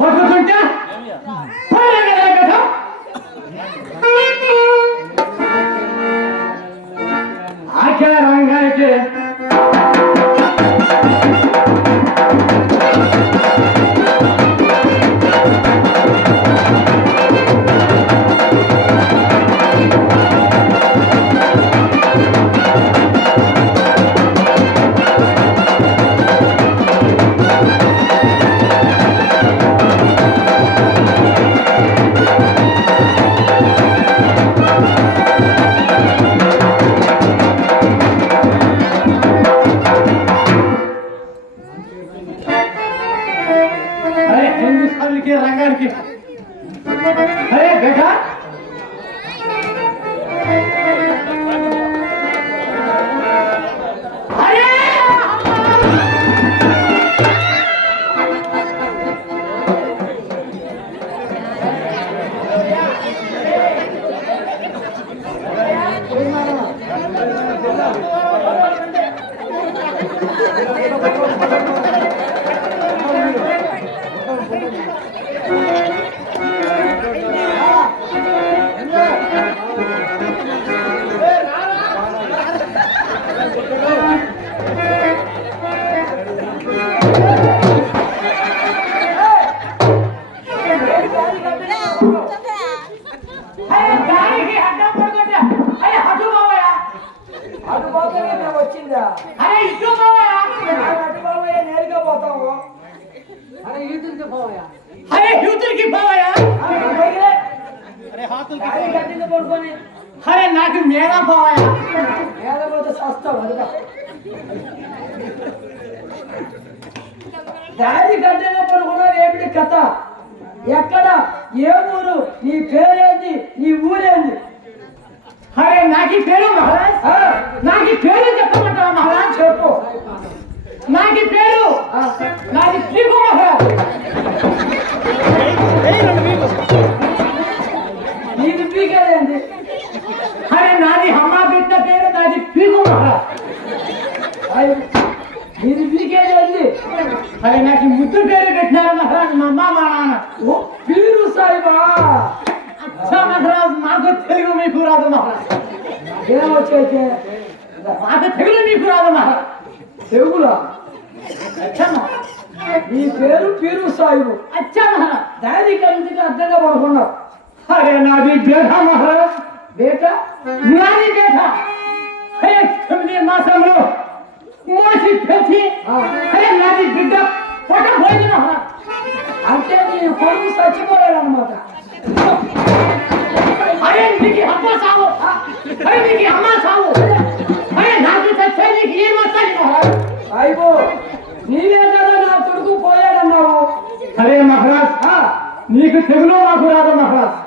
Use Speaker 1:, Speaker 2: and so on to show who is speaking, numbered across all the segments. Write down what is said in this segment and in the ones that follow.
Speaker 1: బతుకుతుంటే భలే భలే అరే బేటా అరే అరే అరే ఇటు బావయ్యా
Speaker 2: అటు పోయే నేరుగా పోతాము. అరే
Speaker 1: యూతులకి
Speaker 2: పడుకొని.
Speaker 1: అరే నాకు మేడా బావయ్యా
Speaker 2: నేల పోతే సస్తావు అదిగా. దారి గడ్డలో పడుకున్నావు ఏమిటి కథ? ఎక్కడ? ఏ ఊరు? నీ పేరేంటి? నీ ఊరేంటి?
Speaker 1: అరే నాకు పేరు మహారాజ్?
Speaker 2: ఆ,
Speaker 1: నాకు పేరు చెప్పమంటావా మహారాజ్?
Speaker 2: చెప్పు.
Speaker 1: నాకు పేరు? నాది త్రిగు మహారాజ్.
Speaker 2: నీది పీకేదేంటి
Speaker 1: అరే నాది అమ్మ బిడ్డ పేరు నాది పీగు మహారాజ్.
Speaker 2: అయ్, నీది పీకేదేంటి
Speaker 1: అరే నాకు ముద్దు పేరు పెట్టినారు మహారాజ్ మా అమ్మ మా నాన్న.
Speaker 2: ఓ పీరు సాయిబా.
Speaker 1: మహారాజ్ మాకు తెలుగు మీకు రాదు మహారాజ్
Speaker 2: ఏమొచ్చైతే
Speaker 1: మాకు తెలుగు మీకు రాదు మహారాజ్
Speaker 2: తెలుగులా నీ పేరు పీరు సాయిబు.
Speaker 1: అచ్చా మహారాజ్
Speaker 2: దాని కంటికి అర్థంగా పడుకున్నావు
Speaker 1: అరే నాది బేటా మహారాజ్.
Speaker 2: బేటా
Speaker 1: నాది బేటా అరే తొమ్మిది మాసంలో మోసి పెంచి అరే నాది బిడ్డ పొట్ట పోయింది మహారాజ్.
Speaker 2: అంటే నీ కొడుకు చచ్చిపోయాడు అనమాట
Speaker 1: అరే నీకు అమ్మ సావు అరే నీకు అమ్మ సావు అరే నాకు చచ్చే నీకు ఏం వస్తాయి
Speaker 2: సాయిబు నీవే కదా నా కొడుకు పోయాడన్నావు
Speaker 1: అరే మహారాజ్ నీకు తెగులు నాకు రాదు మహారాజ్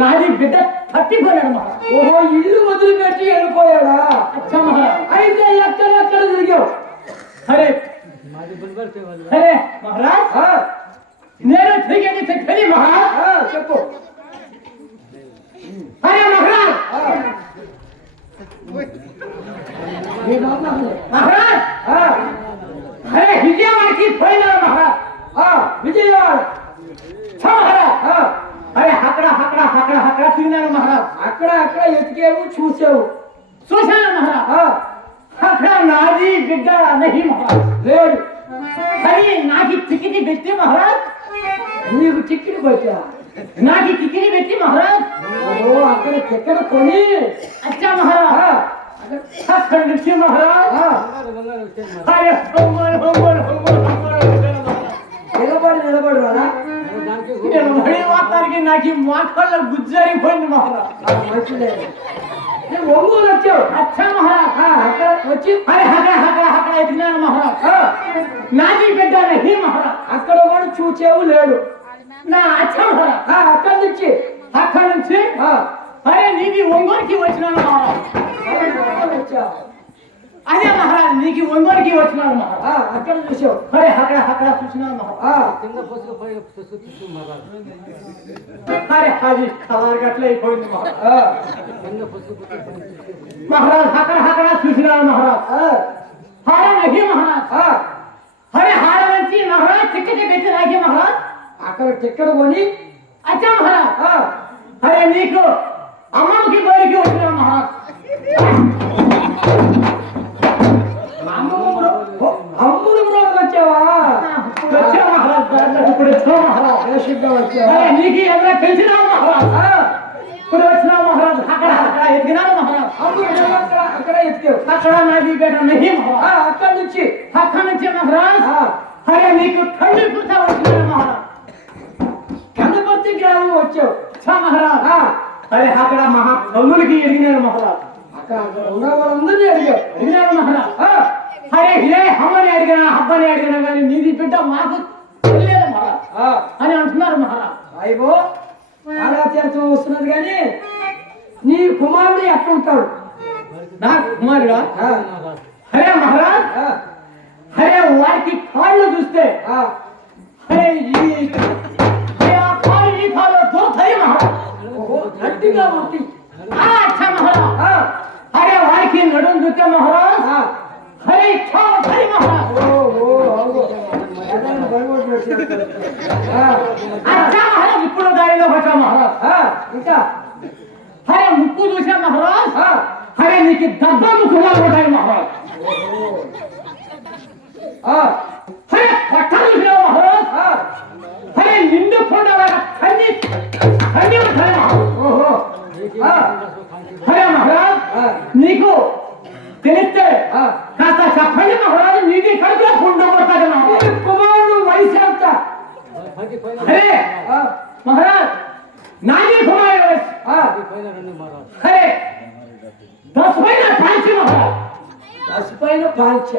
Speaker 1: నాది బిడ్డ తప్పిపోయాడు మహారాజ్
Speaker 2: ఓహో ఇల్లు వదిలిపెట్టి వెళ్ళిపోయాడా
Speaker 1: అచ్చా మహారాజ్
Speaker 2: అయితే ఎక్కడెక్కడ తిరిగావు
Speaker 1: అరే అరే మహారాజ్ నేను తిరిగేది చెప్పేది మహారాజ్
Speaker 2: ఆ, చెప్పు
Speaker 1: అరే మహారాజ్
Speaker 2: ఆ. నీ మాట్లాడు.
Speaker 1: మహారాజ్
Speaker 2: ఆ,
Speaker 1: అరే విజయవాడకి పోయినారు మహారాజ్
Speaker 2: ఆ, విజయవాడ
Speaker 1: ఛ, మహారాజ్
Speaker 2: ఆ,
Speaker 1: అరే అక్కడ అక్కడ అక్కడ అక్కడ తిరిగినారు మహారాజ్
Speaker 2: అక్కడ అక్కడ ఎతికేవు చూసావు
Speaker 1: చూశాను మహారాజ్
Speaker 2: ఆ,
Speaker 1: అక్కడ నాది బిడ్డ నహి మహారాజ్
Speaker 2: లేడు
Speaker 1: అరే నాకు టికెట్ పెట్టి మహారాజ్
Speaker 2: నీకు టిక్కెట్ కొట్టా
Speaker 1: నాకు టికెట్ పెట్టి మహారాజ్
Speaker 2: ఓ అక్కడ టిక్కెట్ కొని?
Speaker 1: అచ్చా మహారాజ్. అక్కడ నుంచి మహారాజ్.
Speaker 2: నిలబడి నిలబడి
Speaker 1: నేను మళ్ళీ వాతానికి నాకు ఈ మాటల గుజ్జారిపోయింది మహారాజ్.
Speaker 2: ఆ, మంచిదే. నువ్వు ఒంగోలు వచ్చావు.
Speaker 1: అచ్చా మహారాజ్.
Speaker 2: ఆ, అక్కడ వచ్చి.
Speaker 1: అరే అక్కడ అక్కడ అక్కడ ఎదిగినాను మహారాజ్? నాది బిడ్డ నహి మహారాజ్.
Speaker 2: అక్కడ కూడా చూసావు లేడు.
Speaker 1: నా అచ్చా మహారాజ్.
Speaker 2: అక్కడి నుంచి.
Speaker 1: అక్కడ నుంచి
Speaker 2: ఆ,
Speaker 1: అరే నీది ఒంగోలుకి వచ్చినాను మహారాజ్
Speaker 2: అక్కడ ఒంగోలు వచ్చావు
Speaker 1: అదే మహారాజ్ నీకు ఒంగోలుకి వచ్చినాను మహారాజ్
Speaker 2: ఆ, అక్కడ చూసావు
Speaker 1: అరే అక్కడ అక్కడ చూసినాను మహారాజ్
Speaker 2: ఆ,
Speaker 1: అరే అది కలర్ గట్ల అయిపోయింది మహారాజ్
Speaker 2: ఆ,
Speaker 1: మహారాజ్ అక్కడ అక్కడ చూసినాను మహారాజ్
Speaker 2: ఆ,
Speaker 1: హార నహి మహారాజ్
Speaker 2: ఆ,
Speaker 1: అరే హార నుంచి మహారాజ్ టికెట్ పెట్టి నాకే మహారాజ్
Speaker 2: అక్కడ టిక్కెట్ కొని
Speaker 1: అచ్చా మహారాజ్
Speaker 2: ఆ,
Speaker 1: అరే నీకు అమ్మకి బయటికి వచ్చిన మహారాజ్.
Speaker 2: అమ్ముడు రోడ్డు వచ్చావా?
Speaker 1: వచ్చా మహారాజ్ ఇప్పుడు మహారాజ్.
Speaker 2: వచ్చావా?
Speaker 1: నీకు ఎవరైనా పెంచినా మహారాజ్ ఇప్పుడు వచ్చిన మహారాజ్. అక్కడ అక్కడ ఎదిగినాను మహారాజ్.
Speaker 2: అక్కడ అక్కడ ఎత్తావు
Speaker 1: అక్కడ నాది బేట నహి
Speaker 2: ఆ,
Speaker 1: మహారాజ్
Speaker 2: అక్కడి నుంచి.
Speaker 1: అక్కడ నుంచి మహారాజ్. అరే నీకు తండ్రి పుట్ట వచ్చిన మహారాజ్
Speaker 2: కనపర్తి గ్రామం వచ్చావు.
Speaker 1: అచ్చా మహారాజ్? అరే అక్కడ మహా కవులకి ఎదిగినారు మహారాజ్.
Speaker 2: అక్కడ ఉన్న వాళ్ళందరినీ అడిగావు
Speaker 1: ఎదిగినారు మహారాజ్. అరే ఇదే హమ్మని అడిగినా హబ్బని అడిగినా కానీ నీది బిడ్డ మాకు తెలియదు మహారాజ్. అని అంటున్నారు మహారాజ్.
Speaker 2: సాయిబో ఆరాధ్యాలతో వస్తున్నది కానీ నీ కుమారుడు ఎక్కడ ఉంటాడు?
Speaker 1: నా కుమారుడా? అరే మహారాజ్. అరే వారికి కాళ్ళు చూస్తే. అరే ఈ
Speaker 2: ఓహో, గట్టిగా ఉంది
Speaker 1: ఆ అచ్చా మహారాజ్
Speaker 2: ఆ,
Speaker 1: అరే వారికి నడుం చూస్తే మహారాజ్
Speaker 2: ఆ,
Speaker 1: అరే చావుతాయి మహారాజ్
Speaker 2: ఓ, ఓ, అవును. ఏదైనా భయపడినట్టు. ఆ,
Speaker 1: అచ్చా మహారాజ్ ఇప్పుడు దారిలో వచ్చా మహారాజ్
Speaker 2: ఆ, ఇంకా
Speaker 1: అరే ముక్కు చూసా మహారాజ్
Speaker 2: ఆ,
Speaker 1: అరే నీకు దెబ్బ ముక్కుగా ఉంటాయి
Speaker 2: ఆ,
Speaker 1: అరే దస్ పైన పాంచి మహారాజ్
Speaker 2: పసిపైన పాల్చ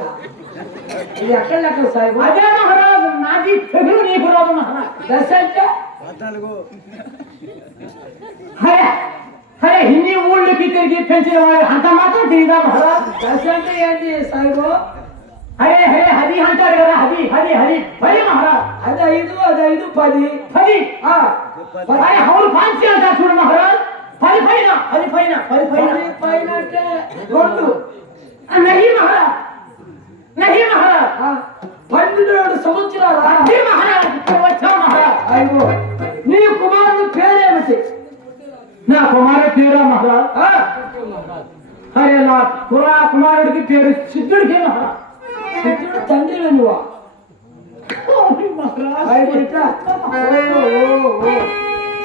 Speaker 2: ఇది ఎక్కడ లెక్క సాయిబు
Speaker 1: అదే మహారాజ్ నాది తెగులు నీకు రాదు మహారాజ్
Speaker 2: దశ అంటే
Speaker 1: అరే అరే హిందీ ఊళ్ళకి తిరిగి పెంచిన వాడు అంత మాత్రం తిరిగిదా మహారాజ్
Speaker 2: దశ అంటే ఏంటి సాయిబు
Speaker 1: అరే అరే హరి అంటారు కదా హరి హరి హరి హరి మహారాజ్
Speaker 2: అది ఐదు అది ఐదు పది
Speaker 1: హరి
Speaker 2: ఆ,
Speaker 1: అరే హౌలు పాంచి అంటారు చూడు మహారాజ్ పది పైన పది పైన పది పైన
Speaker 2: పైన అంటే రెండు
Speaker 1: నహి మహారాజ్. నహి మహారాజ్.
Speaker 2: పన్నెండు సంవత్సరాల
Speaker 1: హరి మహారాజ్ ఇప్పుడు వచ్చా మహారాజ్.
Speaker 2: అయ్యో. నీ కుమారుడు పేరేమిటి?
Speaker 1: నా కుమారుడు పేరు మహారాజ్? అరే నా పురా కుమారుడికి పేరు సిద్ధుడికి మహారాజ్.
Speaker 2: శిష్యుడు తండ్రి నువ్వా
Speaker 1: మహారాజ్.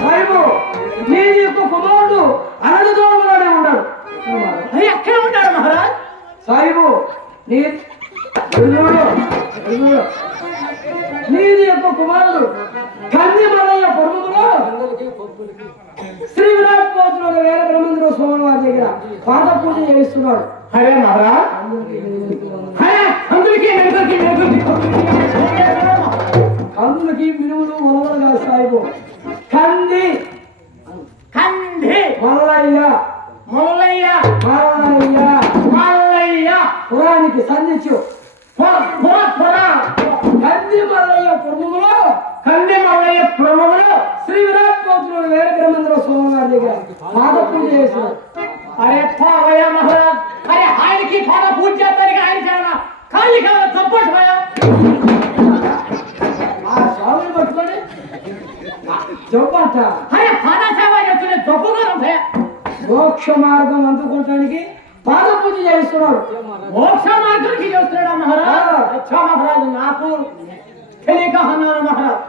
Speaker 2: సాయిబు నీ యొక్క కుమారుడు అనగదోమలోనే ఉన్నాడు.
Speaker 1: ఎక్కడ ఉంటాడు మహారాజ్.
Speaker 2: సాయిబు నీ. నీది యొక్క కుమారుడు కంది మల్లయ్య పొరుగులో శ్రీ విరాట్ పోతున్న వేల బ్రహ్మంద్ర స్వామి వారి దగ్గర పాద పూజ చేయిస్తున్నాడు.
Speaker 1: అరే మహారాజ్. అరే అందరికీ మెరుగుకి
Speaker 2: కందులకి మినుములు మొలవలుగా సాయిబు. కంది.
Speaker 1: కంది.
Speaker 2: మల్లయ్య.
Speaker 1: మల్లయ్య.
Speaker 2: మల్లయ్య.
Speaker 1: మల్లయ్య.
Speaker 2: పురానికి సంధించు.
Speaker 1: కంది మల్లయ్య ప్రముఖులు
Speaker 2: కంది మల్లయ్య ప్రముఖులు
Speaker 1: శ్రీ
Speaker 2: విరాట్ కోతులు వేరే బ్రహ్మంద్ర
Speaker 1: స్వామి వారి దగ్గర పాదపూజ చేశారు. అరే పావయ్య మహారాజ్. అరే ఆయనకి పాద పూజ చేస్తానికి ఆయన చాలా కాళ్ళు కావాలి తప్పట్టు
Speaker 2: ఆ స్వామిని పట్టుకొని
Speaker 1: జబ్బు అంట అరే పాదసేవ చేస్తున్న
Speaker 2: మోక్ష మార్గం అందుకోవటానికి పాద పూజ
Speaker 1: చేస్తున్నారు
Speaker 2: మోక్ష
Speaker 1: మార్గానికి చేస్తున్నాడు మహారాజ్? అచ్చా మహారాజ్ నాకు తెలియక అన్నాను
Speaker 2: మహారాజ్.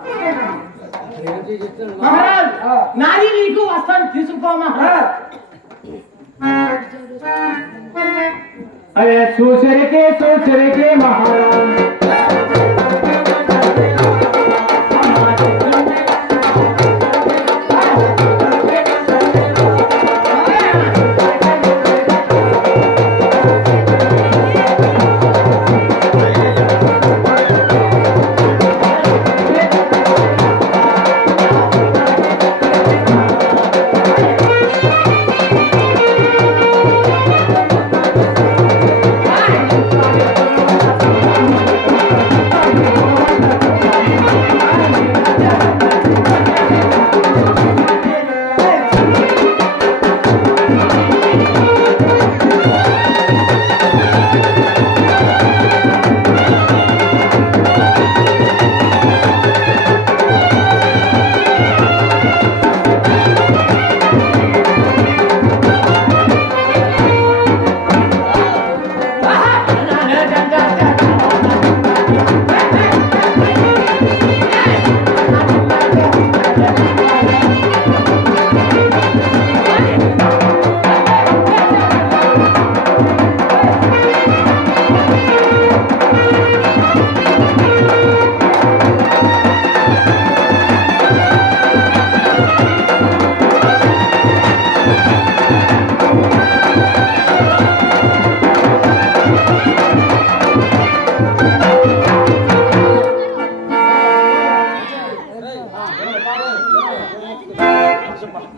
Speaker 1: నాది నీకు వస్తాను తీసుకో మహారాజ్. అరే సూచరికే సూచరికే మహారాజ్.